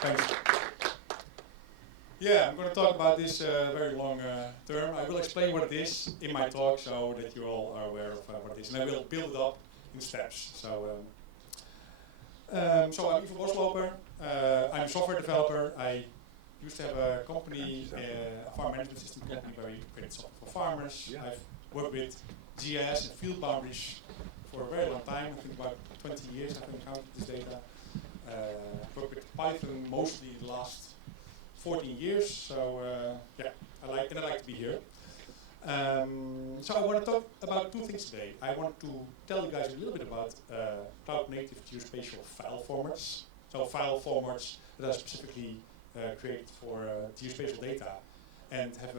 Thanks. Yeah, I'm going to talk about this very long term. I will explain what it is in my talk so that you all are aware of what it is. And I will build it up in steps. So I'm Ivor Bosloper. I'm a software developer. I used to have a company, a farm management system company where we created software for farmers. I've worked with GIS and field boundaries for a very long time. I think about 20 years I've encountered this data. Worked with Python mostly the last 14 years, so I like to be here. So I want to talk about two things today. I want to tell you guys a little bit about cloud-native geospatial file formats. So file formats that are specifically created for geospatial data and have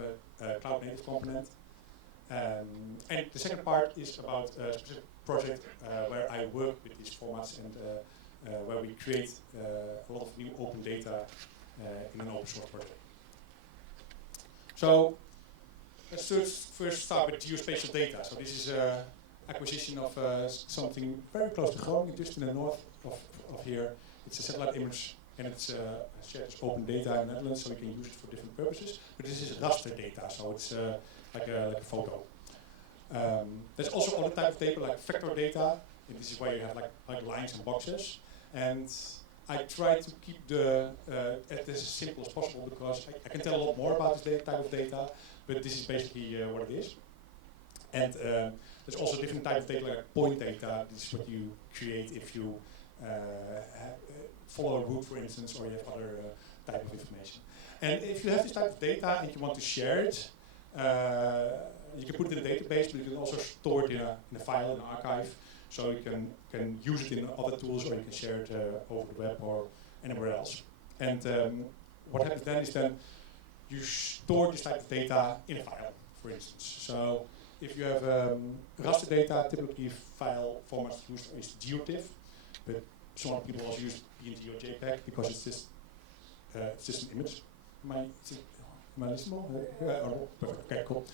a cloud-native component. And the second part is about a specific project where I work with these formats and where we create a lot of new open data in an open source project. So let's first start with geospatial data. So this is acquisition of something very close to Groningen, just in the north of here. It's a satellite image and it's shared as open data in the Netherlands, so we can use it for different purposes. But this is raster data, so it's like a photo. There's also other type of data like vector data, and this is where you have like lines and boxes. And I try to keep it as simple as possible because I can tell a lot more about this type of data, but this is basically what it is. And there's also different types of data like point data. This is what you create if you follow a route, for instance, or you have other type of information. And if you have this type of data and you want to share it, you can put it in a database, but you can also store it in a file, in an archive. So you can use it in other tools, or you can share it over the web or anywhere else. And what happens then is you store this type of data in a file, for instance. So if you have raster data, typically file formats used is GeoTIFF, but some people also use PNG or JPEG because it's just an image. Am I listenable? Perfect. Okay, cool.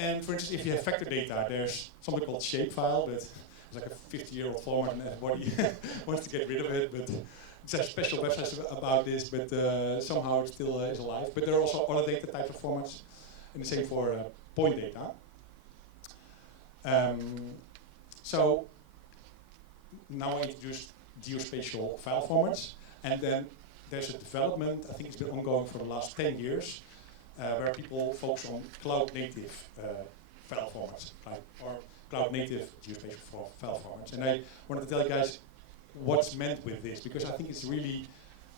And for instance, if you have vector data, there's something called shapefile, but it's like a 50-year-old format and everybody wants to get rid of it, but there's special websites about this, but somehow it still is alive. But there are also other data types of formats, and the same for point data. So now I introduced geospatial file formats, and then there's a development, I think it's been ongoing for the last 10 years, where people focus on cloud-native file formats, or cloud-native geospatial file formats. And I wanted to tell you guys what's meant with this, because I think it's really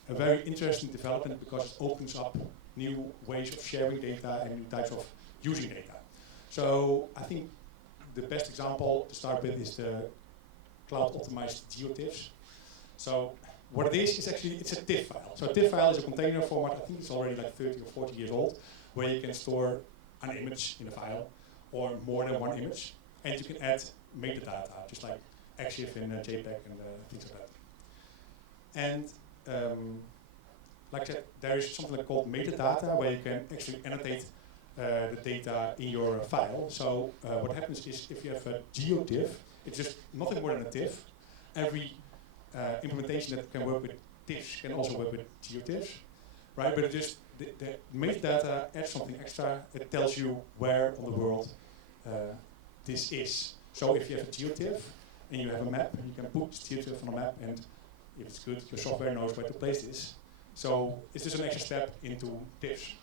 a very interesting development because it opens up new ways of sharing data and new types of using data. So I think the best example to start with is the cloud-optimized GeoTIFFs. So what it is actually, it's a TIFF file. So a TIFF file is a container format, I think it's already like 30 or 40 years old, where you can store an image in a file, or more than one image, and you can add metadata, just like EXIF in JPEG and things like that. And like I said, there is something called metadata, where you can actually annotate the data in your file. So what happens is, if you have a GeoTIFF, it's just nothing more than a TIFF. Every implementation that can work with TIFFs can also work with GeoTIFFs, right? But it just the metadata adds something extra. It tells you where on the world this is. So if you have a GeoTIFF and you have a map, you can put this GeoTIFF on a map, and if it's good, your software knows where to place this. So it's just an extra step into TIFFs.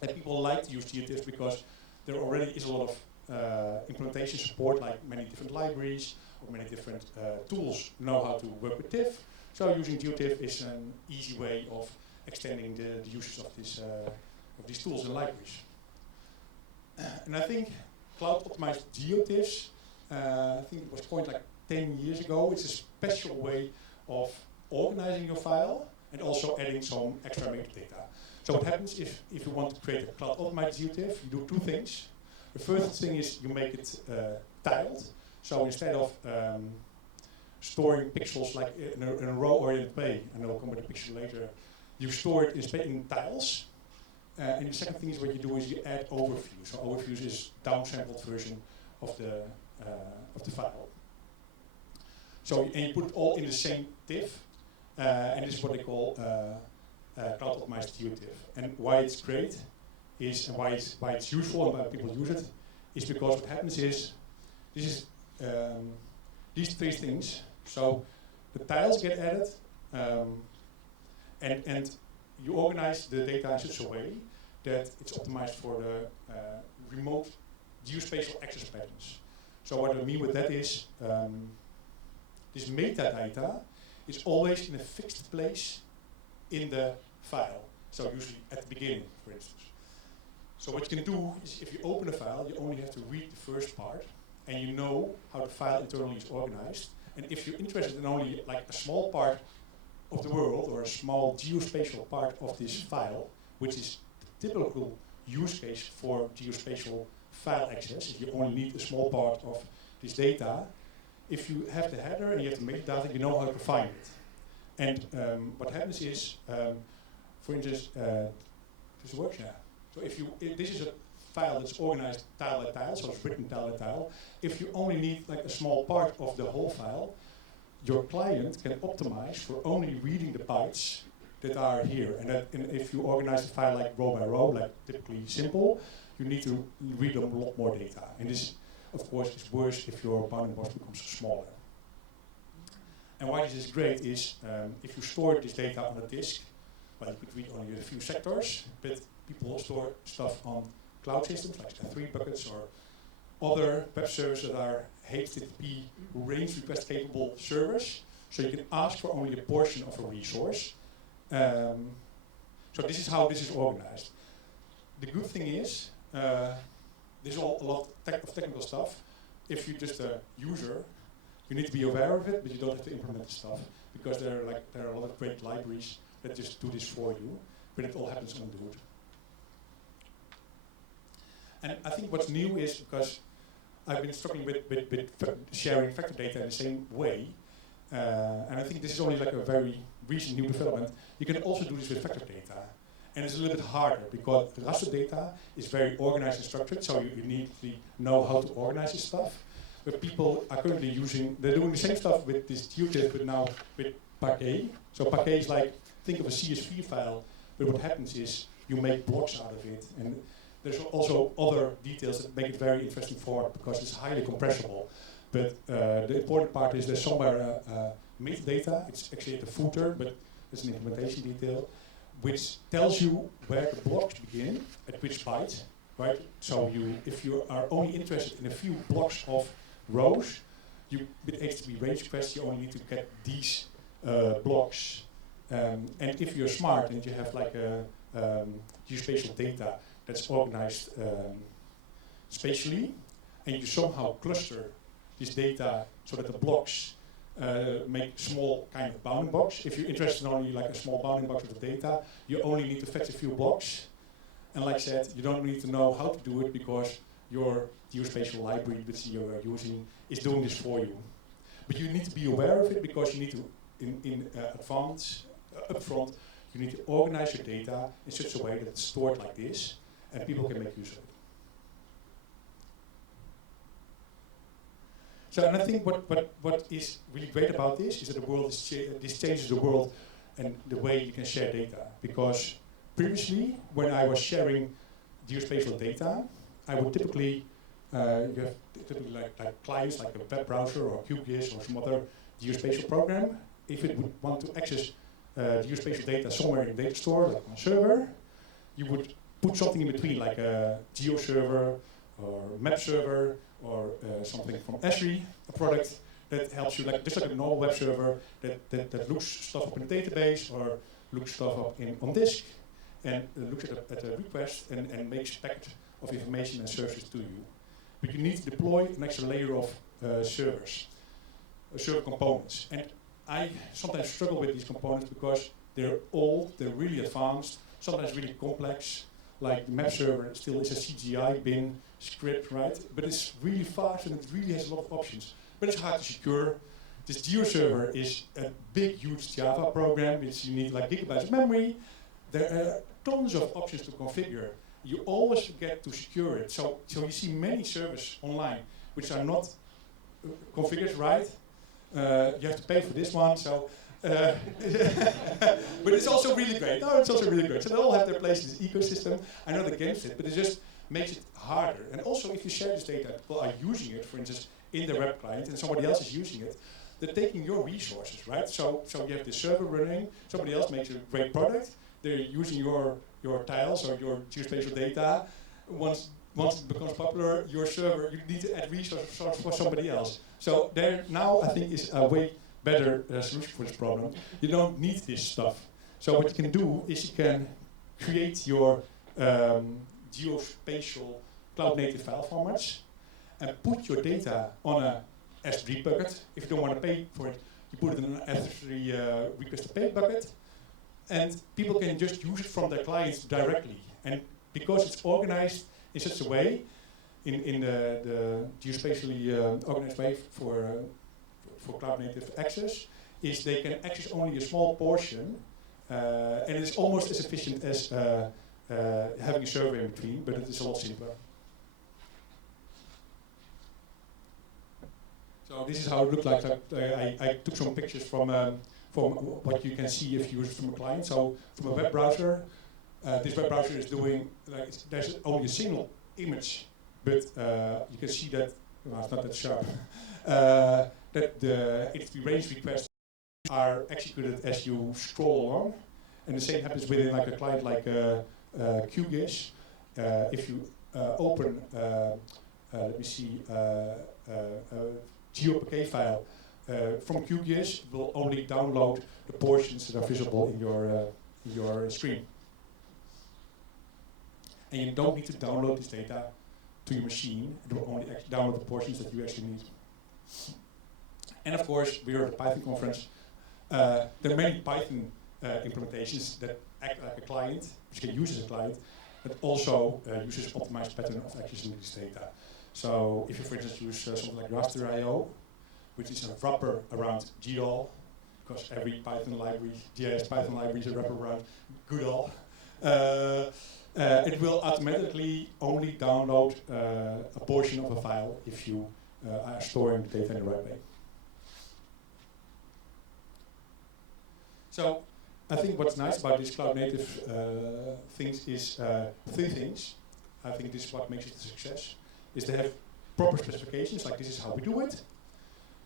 And people like to use GeoTIFFs because there already is a lot of implementation support, like many different libraries or many different tools know how to work with TIFF. So using GeoTIFF is an easy way of extending the uses of these tools and libraries. And I think cloud-optimized GeoTIFFs, I think it was coined like 10 years ago. It's a special way of organizing your file and also adding some extra metadata. So what happens if you want to create a cloud-optimized GeoTIFF, you do two things. The first thing is you make it tiled. So instead of storing pixels like in a row-oriented way, and I'll come with a picture later, you store it in tiles. And the second thing is what you do is you add overviews. So overviews is downsampled version of the file. So and you put it all in the same TIFF, and this is what they call cloud optimized geodiff. And why it's great is, and why it's useful and why people use it, is because what happens is, this is these three things. So the tiles get added, and you organize the data in such a way that it's optimized for the remote geospatial access patterns. So what I mean with that is, this metadata is always in a fixed place in the file. So usually at the beginning, for instance. So what you can do is, if you open a file, you only have to read the first part, and you know how the file internally is organized. And if you're interested in only like a small part of the world, or a small geospatial part of this file, which is the typical use case for geospatial file access, if you only need a small part of this data, if you have the header and you have the metadata, you know how to find it. And what happens is, for instance, this works, yeah. So if this is a file that's organized tile by tile, so it's written tile by tile, if you only need like a small part of the whole file, your client can optimize for only reading the bytes that are here. And if you organize the file like row by row, like typically simple, you need to read a lot more data. And this, of course, is worse if your bounding box becomes smaller. And why this is great is, if you store this data on a disk, well, you could read only a few sectors, but people store stuff on cloud systems like S3 buckets or other web servers that are HTTP range request capable servers. So you can ask for only a portion of a resource. So this is how this is organized. The good thing is, there's a lot of technical stuff. If you're just a user, you need to be aware of it, but you don't have to implement the stuff, because there are a lot of great libraries that just do this for you, but it all happens on the hood. And I think what's new is, because I've been struggling with sharing vector data in the same way, and I think this is only like a very recent new development. You can also do this with vector data. And it's a little bit harder, because the raster data is very organized and structured, so you need to know how to organize this stuff. But people are currently they're doing the same stuff with this geodiff, but now with Parquet. So Parquet is like, think of a CSV file, but what happens is you make blocks out of it. And there's also other details that make it very interesting format, because it's highly compressible. But the important part is there's somewhere metadata, it's actually at the footer, but there's an implementation detail, which tells you where the blocks begin, at which byte, right? So if you are only interested in a few blocks of rows, with HTTP range requests, you only need to get these blocks. And if you're smart and you have like a geospatial data that's organized spatially, and you somehow cluster this data so that the blocks make small kind of bounding box. If you're interested in only like a small bounding box of the data, you only need to fetch a few blocks. And like I said, you don't need to know how to do it, because your geospatial library which you are using is doing this for you. But you need to be aware of it, because you need to, in advance, upfront, you need to organize your data in such a way that it's stored like this, and people can make use of it. So, and I think what is really great about this is that the world is this changes the world and the way you can share data. Because previously, when I was sharing geospatial data, I would typically you have typically like clients like a web browser or QGIS or some other geospatial program. If it would want to access geospatial data somewhere in a data store, like on a server, you would put something in between, like a geo server or map server, or something from Esri, a product that helps you, just like a normal web server that looks stuff up in a database or looks stuff up on disk, and looks at a request and makes a packet of information and services to you. But you need to deploy an extra layer of servers, server components. And I sometimes struggle with these components because they're old, they're really advanced, sometimes really complex. Like the map server still is a CGI bin script, right? But it's really fast and it really has a lot of options. But it's hard to secure. This GeoServer is a big, huge Java program, which you need like gigabytes of memory. There are tons of options to configure. You always forget to secure it. So you see many servers online which are not configured right. You have to pay for this one. So But it's also really great. No, it's also really great. So they all have their place in this ecosystem. I know the games fit, but it just makes it harder. And also, if you share this data, people are using it, for instance, in the web client, and somebody else is using it, they're taking your resources, right? So you have the server running, somebody else makes a great product, they're using your tiles or your geospatial data. Once it becomes popular, your server, you need to add resources for somebody else. So there now, I think, is a way better solution for this problem. You don't need this stuff. So what you can do is you can create your geospatial cloud-native file formats and put your data on a S3 bucket. If you don't want to pay for it, you put it in an S3 request to pay bucket, and people can just use it from their clients directly. And because it's organized in such a way, in the geospatially organized way for cloud-native access, is they can access only a small portion, and it's almost as efficient as having a server in between, but it is a lot simpler. So this is how it looked like. I took some pictures from what you can see if you use it from a client. So from a web browser, this web browser is doing, there's only a single image, but you can see that, well, it's not that sharp, that the HTTP range requests are executed as you scroll along. And the same happens within like a client like QGIS. If you open, let me see, GeoPK file from QGIS, it will only download the portions that are visible in your screen. And you don't need to download this data to your machine. It will only download the portions that you actually need. And of course, we are at a Python conference. There are many Python implementations that act like a client, which can use as a client, but also uses optimized pattern of accessing this data. So if you, for instance, use something like raster.io, which is a wrapper around GDAL, because every Python library, GIS Python library is a wrapper around GDAL, it will automatically only download a portion of a file if you are storing the data in the right way. So I think what's nice about these cloud-native things is three things. I think this is what makes it a success. Is they have proper specifications, like this is how we do it.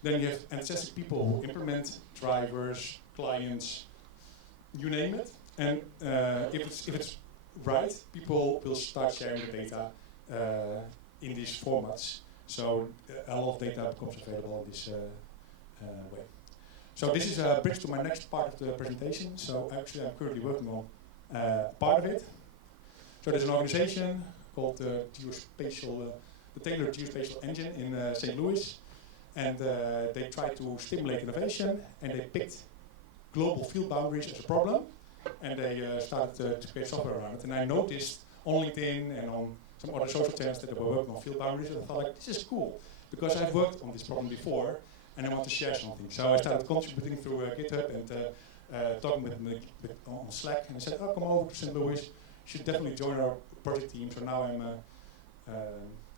Then you have enthusiastic people who implement drivers, clients, you name it. And if it's right, people will start sharing the data in these formats. So a lot of data becomes available in this way. So this is a bridge to my next part of the presentation. So actually I'm currently working on part of it. So there's an organization called the Geospatial, the Taylor Geospatial Engine in St. Louis. And they tried to stimulate innovation, and they picked global field boundaries as a problem. And they started to create software around it. And I noticed on LinkedIn and on some other social channels that they were working on field boundaries. And I thought, like, this is cool, because I've worked on this problem before, and I want to share something. So I started contributing through GitHub and talking with them on Slack. And I said, oh, come over to St. Louis. You should definitely join our project team. So now I'm an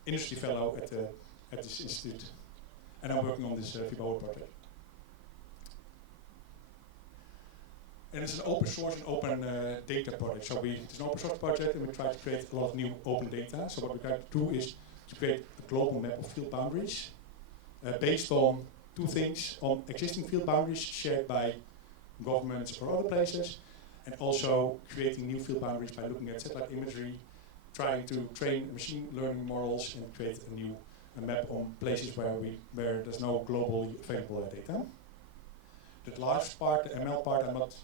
industry fellow at this institute. And I'm working on this Fiboa project. And it's an open source and open data project. So it's an open source project, and we try to create a lot of new open data. So what we try to do is to create a global map of field boundaries based on two things: on existing field boundaries shared by governments or other places, and also creating new field boundaries by looking at satellite imagery, trying to train machine learning models, and create a map on places where there's no globally available data. The last part, the ML part, I'm not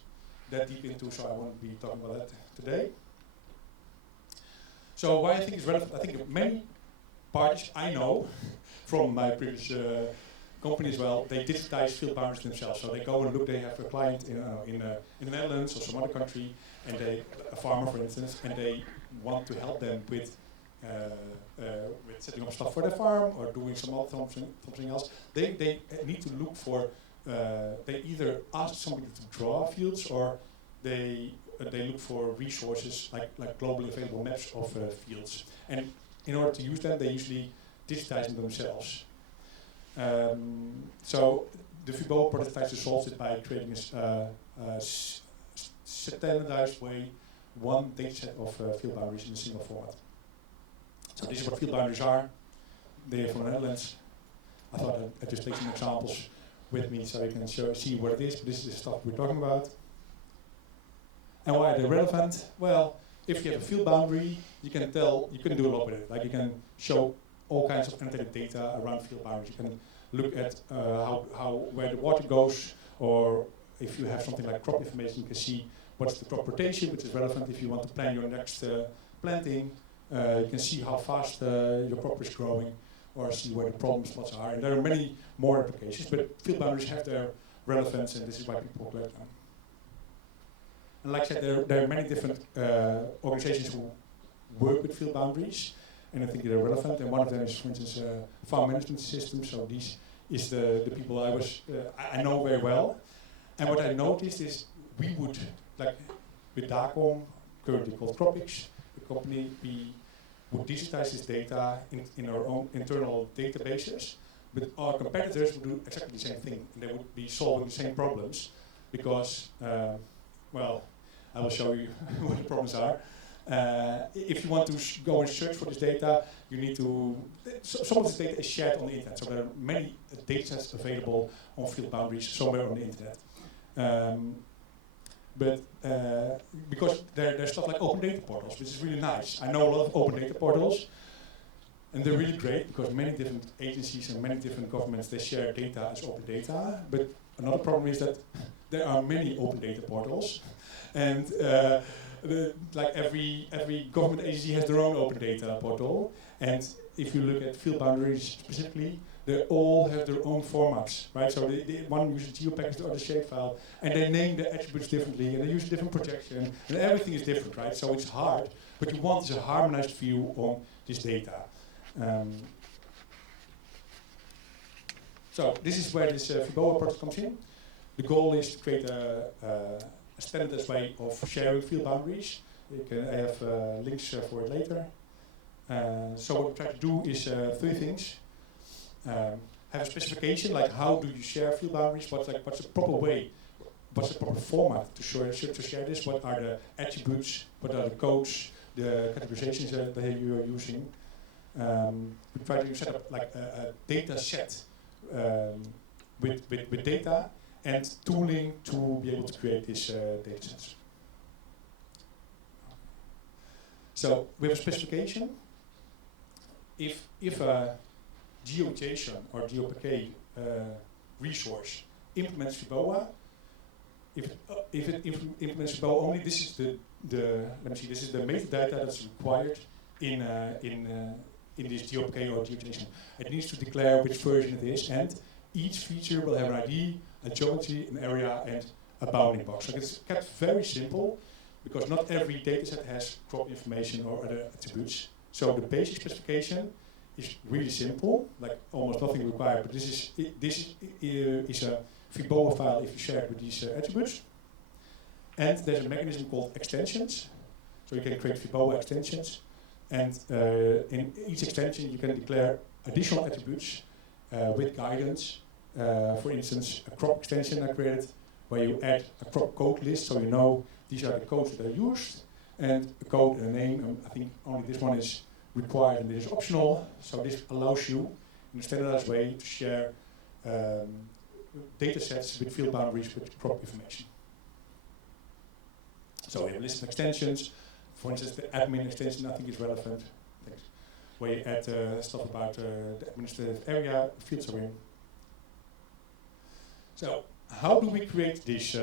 that deep into, so I won't be talking about that today. So why I think it's relevant, I think many parties I know from my previous company as well, they digitize field boundaries themselves. So they go and look, they have a client in the Netherlands or some other country, and a farmer, for instance, and they want to help them with setting up stuff for their farm or doing something else. They need to look for, they either ask somebody to draw fields, or they look for resources like globally available maps of fields. And in order to use them, they usually digitize them themselves. So the Fiboa project tries to solve it by creating a standardized way, one dataset of field boundaries in a single format. So this is what field boundaries are. They are from the Netherlands. I thought I'd just take some examples with me so you can see what it is, but this is the stuff we're talking about. And why are they relevant? Well, if you have a field boundary, you can do a lot with it. Like you can show all kinds of annotated data around field boundaries. You can look at where the water goes, or if you have something like crop information, you can see what's the crop rotation, which is relevant if you want to plan your next planting. You can see how fast your crop is growing, or see where the problem spots are. And there are many more applications, but field boundaries have their relevance, and this is why people collect them. And like I said, there are many different organizations who work with field boundaries, and I think they're relevant. And one of them is, for instance, farm management systems. So these is the people I know very well. And what I noticed is we would, like with DACOM, currently called Cropix, the company, we would digitize this data in our own internal databases, but our competitors would do exactly the same thing, and they would be solving the same problems because, well, I will show you what the problems are. If you want to go and search for this data, you need to, some of this data is shared on the internet, so there are many datasets available on field boundaries somewhere on the internet. But because there's stuff like open data portals, which is really nice. I know a lot of open data portals, and they're really great because many different agencies and many different governments, they share data as open data. But another problem is that there are many open data portals, and like every government agency has their own open data portal. And if you look at field boundaries specifically, they all have their own formats, right? So one uses GeoPackage, the other shapefile, and they name the attributes differently, and they use a different projection, and everything is different, right? So it's hard, but you want a harmonized view on this data. So this is where this Fiboa project comes in. The goal is to create a standardized way of sharing field boundaries. I have links for it later. So what we try to do is three things. Have a specification, like how do you share field boundaries, what's the proper way, what's the proper format to share this, what are the attributes, what are the codes, the categorizations that you are using. We try to set up like a data set with data and tooling to be able to create these data sets. So we have a specification. If a GeoJSON or GeoPK resource implements Fiboa, if it implements Fiboa only, this is this is the metadata that's required in this GeoPK or GeoJSON. It needs to declare which version it is, and each feature will have an ID, a geometry, an area, and a bounding box. So it's kept very simple, because not every dataset has crop information or other attributes. So the basic specification is really simple, like almost nothing required. But this is a Fiboa file if you share it with these attributes. And there's a mechanism called extensions. So you can create Fiboa extensions, and in each extension you can declare additional attributes with guidance. For instance, a crop extension I created where you add a crop code list, so you know these are the codes that are used, and a code and a name. And I think only this one is required and this is optional. So this allows you, in a standardized way, to share data sets with field boundaries with crop information. So we have a list of extensions. For instance, the admin extension I think is relevant. Thanks. Where you add stuff about the administrative area fields are in. So how do we create these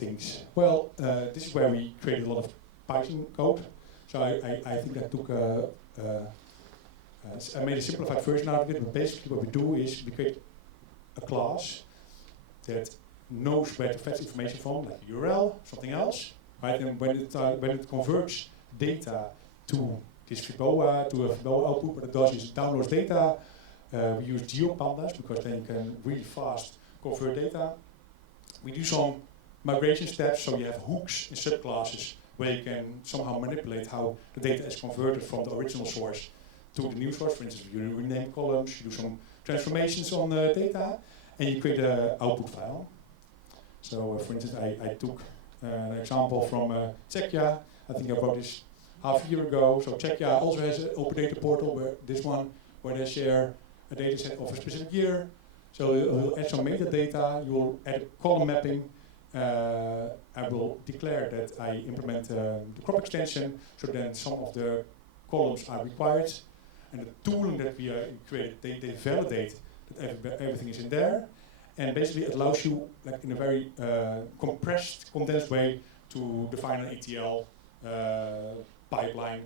things? Well, this is where we create a lot of Python code. So I think I took I made a simplified version out of it, but basically what we do is we create a class that knows where to fetch information from, like a URL, something else, right? And when it converts data to this Fiboa, to a Fiboa output, what it does is it downloads data. We use GeoPandas because then you can really fast convert data. We do some migration steps, so you have hooks in subclasses where you can somehow manipulate how the data is converted from the original source to the new source. For instance, you rename columns, you do some transformations on the data, and you create an output file. So, for instance, I took an example from Czechia. I think I wrote this half a year ago. So Czechia also has an open data portal, where they share a data set of a specific year. So you'll add some metadata, you'll add column mapping. I will declare that I implement the crop extension, so then some of the columns are required. And the tooling that we created, they validate that everything is in there. And basically it allows you, like in a very condensed way, to define an ETL pipeline.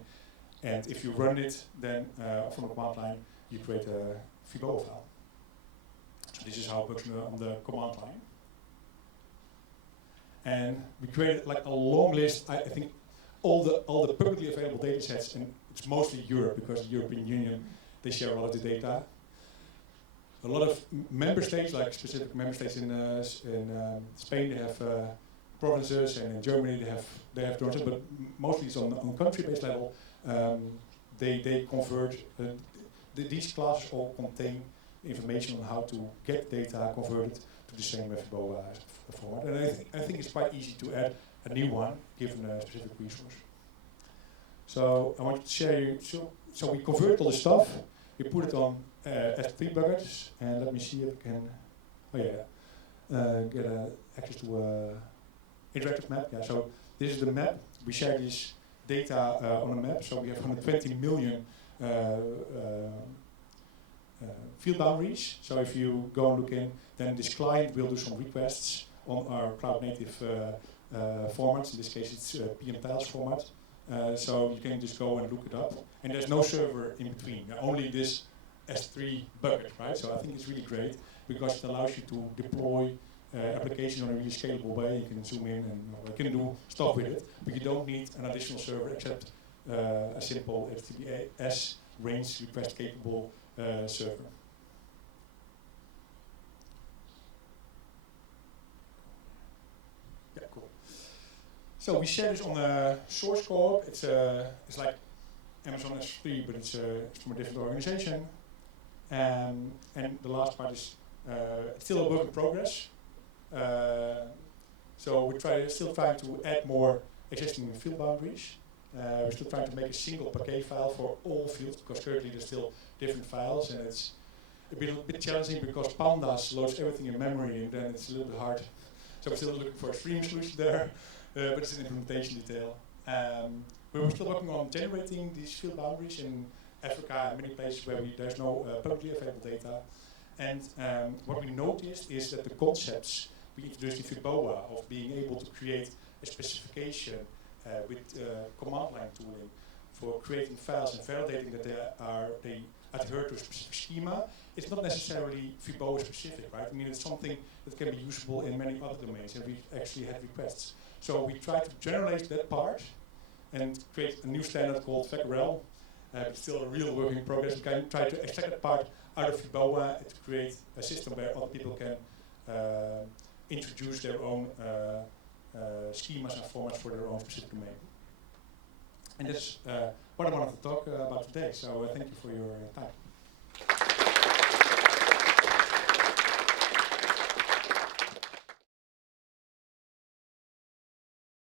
And if you run it, then from a command line, you create a Fiboa file. So this is how it works on the command line. And we created like a long list. I think all the publicly available data sets, and it's mostly Europe because the European Union, they share a lot of the data. A lot of member states, like specific member states in Spain, they have provinces, and in Germany they have their own, but mostly it's on country-based level. They convert these classes all contain information on how to get data converted to the same Fiboa format, and I think it's quite easy to add a new one given a specific resource. So I want to share you. So we convert all the stuff. We put it on S3 buckets, and let me see if I can get access to an interactive map. Yeah. So this is the map. We share this data on a map. So we have 120 million field boundaries. So if you go and look in, then this client will do some requests on our cloud native formats. In this case, it's PM tiles format. So you can just go and look it up, and there's no server in between. Only this S3 bucket, right? So I think it's really great because it allows you to deploy application in a really scalable way. You can zoom in and you can do stuff with it, but you don't need an additional server except a simple HTTPS range request capable server. Yeah, cool. So we share this on a source code. It's like Amazon S3, but it's from a different organization. And the last part is it's still a work in progress. So we're still trying to add more existing field boundaries. We're still trying to make a single package file for all fields because currently there's still different files, and it's a bit challenging because pandas loads everything in memory, and then it's a little bit hard. So we're still looking for a stream solution there, but it's an implementation detail. But we're still working on generating these field boundaries in Africa and many places where there's no publicly available data. And what we noticed is that the concepts we introduced in Fiboa of being able to create a specification with command line tooling for creating files and validating that they adhere to a specific schema, it's not necessarily Fiboa specific, right? I mean, it's something that can be usable in many other domains, and we've actually had requests. So we try to generalize that part and create a new standard called Pygrunn. It's still a real work in progress. We can try to extract that part out of Fiboa to create a system where other people can introduce their own schemas and formats for their own specific domain. And that's what I wanted to talk about today. So thank you for your time.